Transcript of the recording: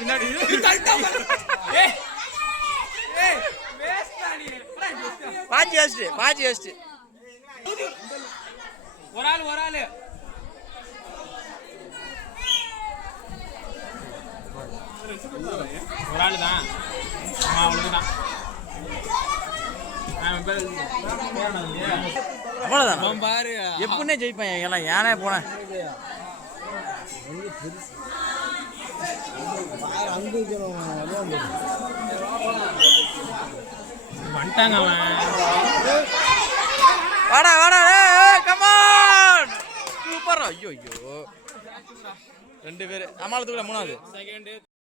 பின்னாடி பாஜி வச்சு ஒரு ஆள் ஒரு ஆள் தான் அவ்வளவுதான் அவ்வளவுதான் பாரு எப்படின்னே ஜெயிப்பேன் எல்லாம் ஏனே போனேன் வந்துட்டாங்க வாடா வாடா கமான் சூப்பர் ஐயோ ஐயோ 2 பேர் அம்மாளத்துக்குள்ள 3வது